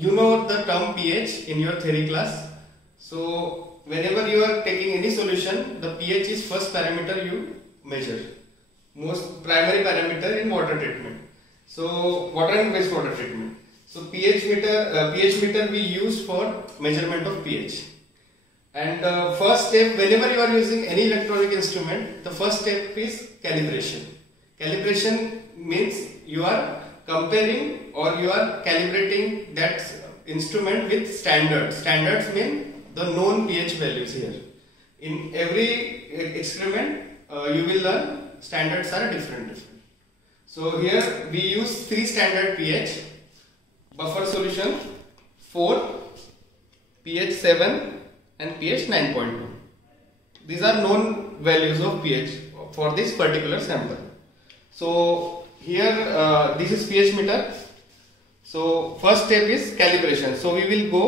you know the term pH in your theory class. So whenever you are taking any solution, the pH is first parameter you measure, most primary parameter in water treatment. So water and wastewater treatment. So pH meter we use for measurement of pH. And first step, whenever you are using any electronic instrument, the first step is calibration. Calibration means you are comparing or you are calibrating that instrument with standards. Standards mean the known pH values here. In every experiment, you will learn standards are different. So here we use 3 standard pH: buffer solution 4, pH 7 and pH 9.2. These are known values of pH for this particular sample. So here this is pH meter. So first step is calibration. So we will go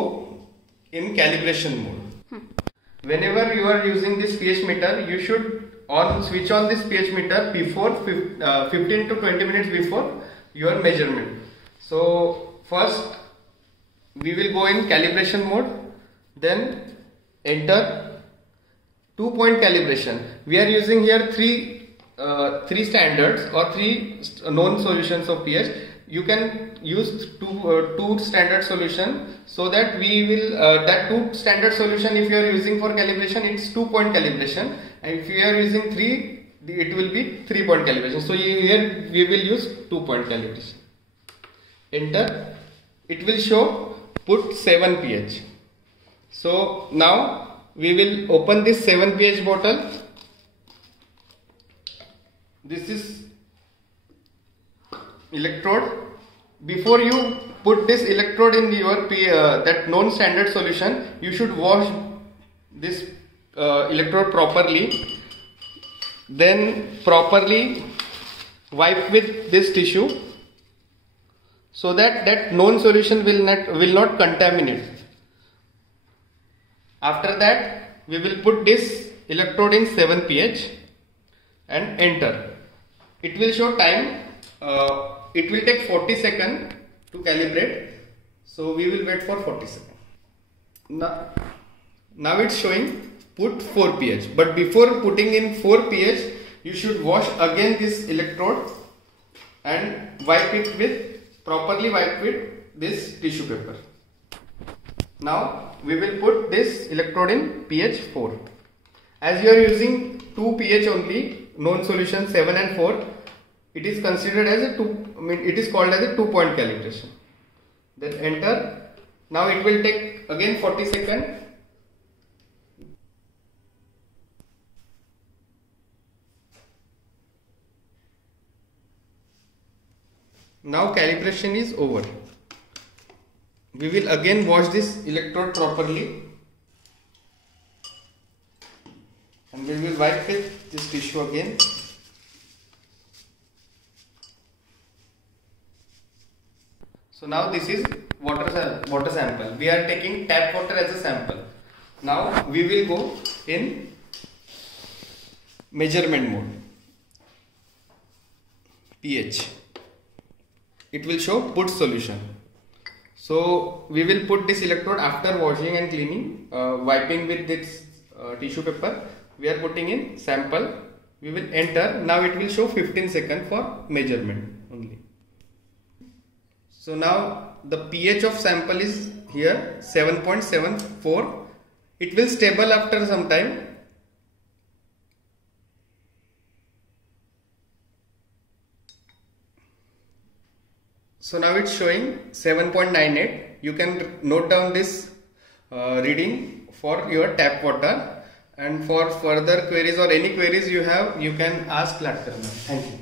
in calibration mode. Whenever you are using this pH meter, you should switch on this pH meter before 15 to 20 minutes before your measurement. So first we will go in calibration mode, then enter 2-point calibration. We are using here three standards or 3 known solutions of pH. You can use two standard solution, so that we will that 2 standard solution, if you are using for calibration, it's 2-point calibration, and if you are using 3, it will be 3-point calibration. So here we will use 2-point calibration. Enter. It will show put 7 pH. So now we will open this 7 pH bottle. This is electrode. Before you put this electrode in your that known standard solution, you should wash this electrode properly. Then properly wipe with this tissue, so that that known solution will not contaminate. After that, we will put this electrode in 7 pH and enter. It will show time. It will take 40 seconds to calibrate. So we will wait for 40 seconds. Now it's showing put 4 pH. But before putting in 4 pH, you should wash again this electrode and properly wipe with this tissue paper. Now we will put this electrode in pH 4. As you are using 2 pH only, known solution 7 and 4, it is considered as it is called as a 2-point calibration. Then enter. Now it will take again 40 seconds. Now calibration is over. We will again wash this electrode properly, and we will wipe with this tissue again. So now this is water sample. We are taking tap water as a sample. Now we will go in measurement mode. pH. It will show put solution. So we will put this electrode after washing and cleaning, wiping with this tissue paper. We are putting in sample. We will enter. Now it will show 15 seconds for measurement only. So now the pH of sample is here 7.74. It will stable after some time. So now it's showing 7.98. You can note down this reading for your tap water, and for further queries or any queries you have, you can ask Latkar ma'am. Thank you.